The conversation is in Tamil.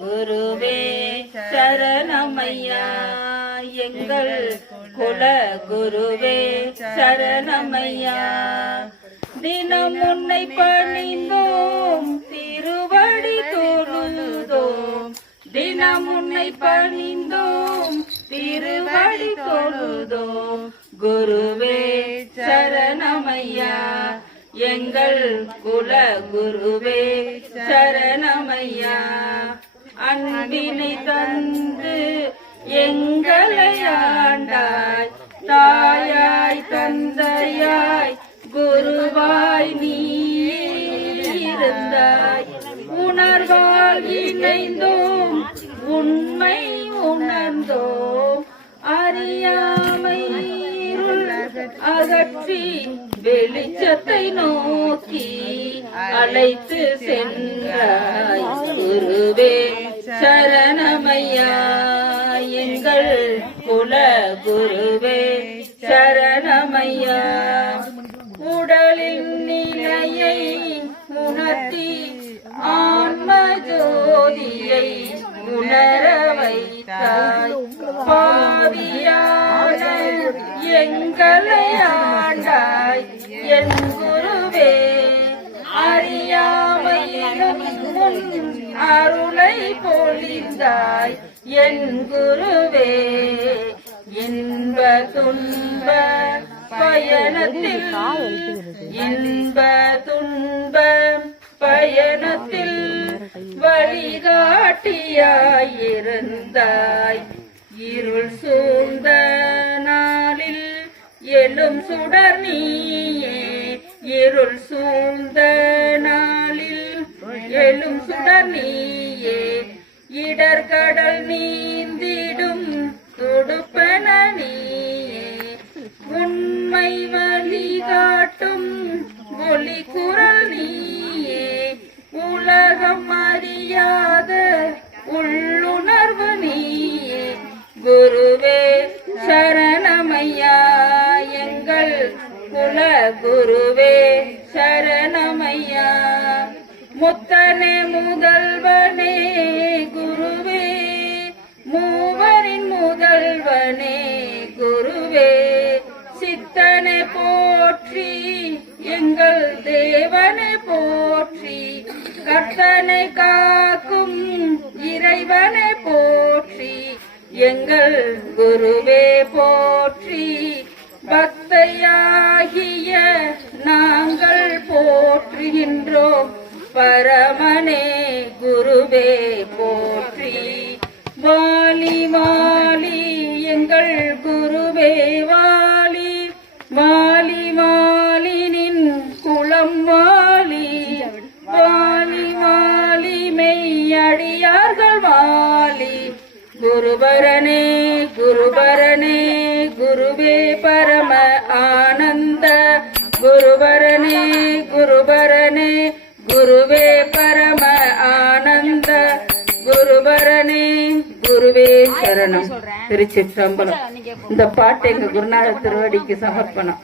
குருவே சரணமையா எங்கள் குல குருவே சரணமையா. தினம் உன்னை பணிந்தோம் திருவடி தொழுதோம், தினம் உன்னை பணிந்தோம் திருவடி தொழுதோம். குருவே சரணமையா எங்கள் குல குருவே சரணமையா. அன்பினை தந்து எங்களை ஆண்டாய், தாயாய் தந்தையாய் குருவாய் நீ இருந்தாய். உணர்வால் இணைந்தோம் உண்மை உணர்ந்தோம், அறியாமை அகற்றி வெளிச்சத்தை நோக்கி அழைத்து சென்றாய். குருவே சரணமையா எங்கள் குல குருவே சரணமையா. உடலின் நிலையை உணர்த்தி ஆன்ம ஜோதியை உணர வைத்தாய். பாவியான எங்களை ஆண்டாய் என் குருவே, அறியாமையிலும் அருளை பொழிந்தாய் என் குருவே. இன்ப துன்ப பயணத்தில் இன்ப துன்ப பயணத்தில் வழிகாட்டியாயிருந்தாய். இருள் சூழ்ந்த நாளில் எழும் சுடர் நீயே, இருள் சூழ்ந்த நாளில் எழும் சுடர் நீயே. இடர்கடல் நீந்திடும் துடுப்பன நீயே, உண்மை வழிகாட்டும் ஒளி குரல் நீயே. உலகம் அறியாத உள்ளுணர்வு நீயே. குருவே சரணமையா எங்கள் குல குருவே சரணமையா. முத்தனே முதல்வனே குருவே, மூவரின் முதல்வனே குருவே. சித்தனை போற்றி எங்கள் தேவனை போற்றி, கர்த்தனை காக்கும் இறைவனை போற்றி எங்கள் குருவே போற்றி. பக்தையாகிய நாங்கள் போற்றுகின்றோம் பரமனே குருவே போற்றி. வாலி வாலி எங்கள் குருவே வாலி, வாலி வாலினின் குலம் வாலி, வாலி வாலி மெய்யடியார்கள் வாலி. குருபரனே குருபரனே குருவே பரம ஆனந்த, குருபரனே குருபரனே குருவே பரம ஆனந்த. குருபரனே குருவே சரணம். திருச்சிற்றம்பலம். இந்த பாட்டு எங்க குருநாத திருவடிக்கு சமர்ப்பணம்.